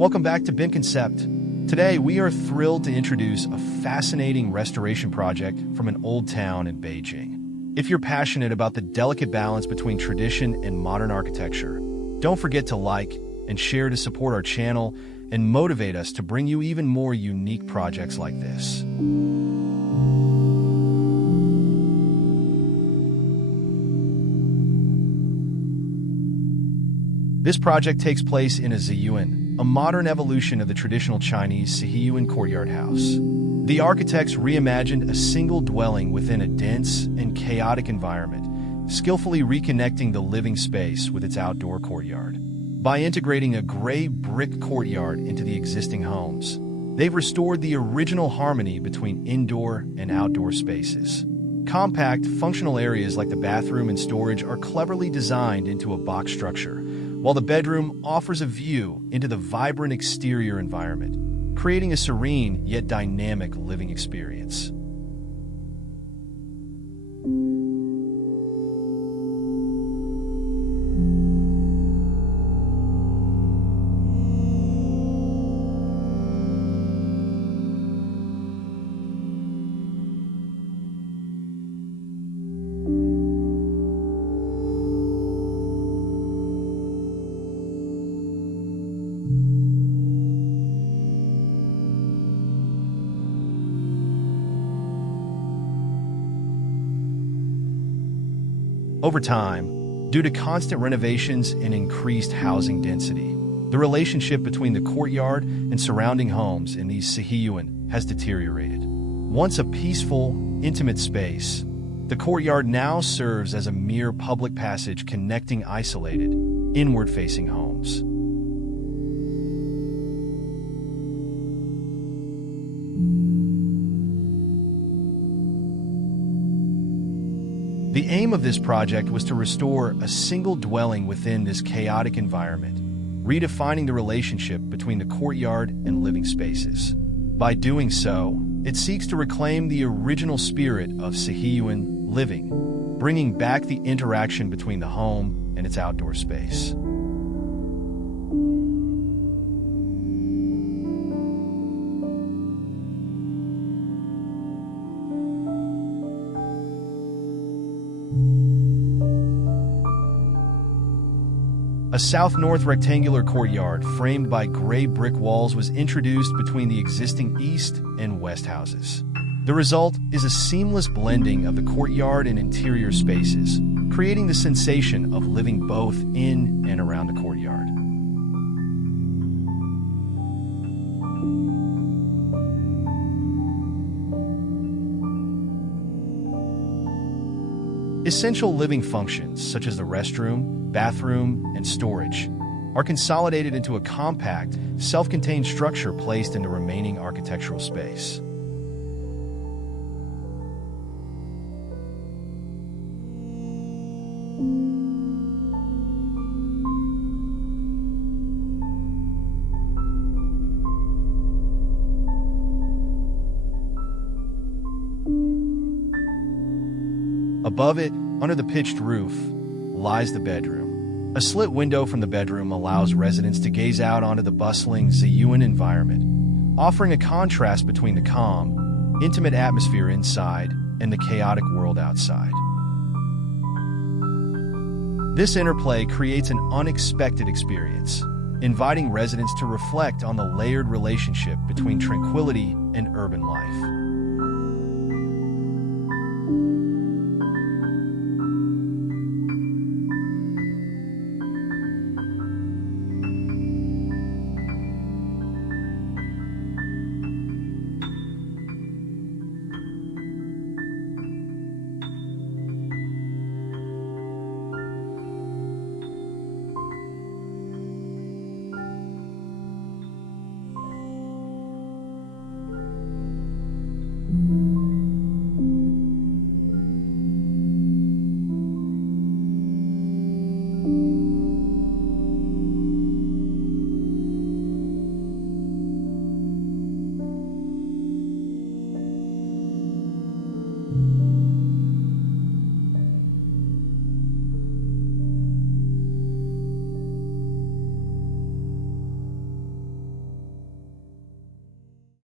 Welcome back to BIM Concept. Today, we are thrilled to introduce a fascinating restoration project from an old town in Beijing. If you're passionate about the delicate balance between tradition and modern architecture, don't forget to like and share to support our channel and motivate us to bring you even more unique projects like this. This project takes place in a Zayuan, a modern evolution of the traditional Chinese Siheyuan courtyard house. The architects reimagined a single dwelling within a dense and chaotic environment, skillfully reconnecting the living space with its outdoor courtyard. By integrating a gray brick courtyard into the existing homes, they've restored the original harmony between indoor and outdoor spaces. Compact, functional areas like the bathroom and storage are cleverly designed into a box structure, while the bedroom offers a view into the vibrant exterior environment, creating a serene yet dynamic living experience. Over time, due to constant renovations and increased housing density, the relationship between the courtyard and surrounding homes in these Siheyuan has deteriorated. Once a peaceful, intimate space, the courtyard now serves as a mere public passage connecting isolated, inward-facing homes. The aim of this project was to restore a single dwelling within this chaotic environment, redefining the relationship between the courtyard and living spaces. By doing so, it seeks to reclaim the original spirit of Siheyuan living, bringing back the interaction between the home and its outdoor space. A south-north rectangular courtyard framed by gray brick walls was introduced between the existing east and west houses. The result is a seamless blending of the courtyard and interior spaces, creating the sensation of living both in and around the courtyard. Essential living functions, such as the restroom, bathroom, and storage, are consolidated into a compact, self-contained structure placed in the remaining architectural space. Above it, under the pitched roof, lies the bedroom. A slit window from the bedroom allows residents to gaze out onto the bustling Zayuan environment, offering a contrast between the calm, intimate atmosphere inside and the chaotic world outside. This interplay creates an unexpected experience, inviting residents to reflect on the layered relationship between tranquility and urban life.